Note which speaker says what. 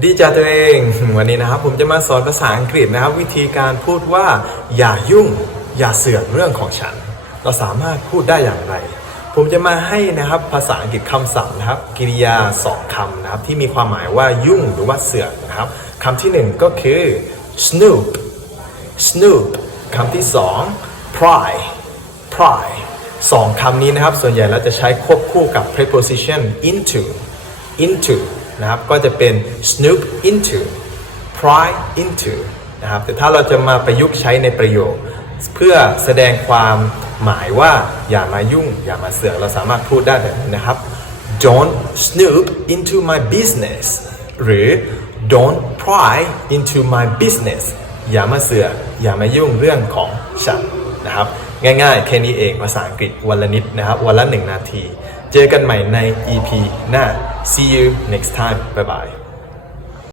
Speaker 1: ดีจ้าตัวเอง วันนี้นะครับผมจะมาสอนภาษาอังกฤษนะครับ วิธีการพูดว่า อย่ายุ่ง อย่าเสือกเรื่องของฉัน เราสามารถพูดได้อย่างไร ผมจะมาให้นะครับภาษาอังกฤษคำศัพท์นะครับกริยาสองคำนะครับ ที่มีความหมายว่ายุ่งหรือว่าเสือกนะครับคำที่หนึ่งก็คือ snoop snoop คำที่สอง pry pry สองคำนี้นะครับ ส่วนใหญ่เราจะใช้ควบคู่กับ preposition into into นะครับก็จะเป็น snoop into pry into นะครับแต่ถ้าเราจะมาประยุกต์ใช้ในประโยค เพื่อแสดงความหมายว่าอย่ามายุ่ง อย่ามาเสือกเราสามารถพูดได้แบบนี้นะครับ don't snoop into my business หรือ don't pry into my business อย่ามาเสือกอย่ามายุ่งเรื่องของฉัน นะครับ ง่ายๆ แค่นี้เองภาษาอังกฤษวันละนิดนะครับ วันละหนึ่งนาที เจอกันใหม่ใน EP หน้า see you next time bye bye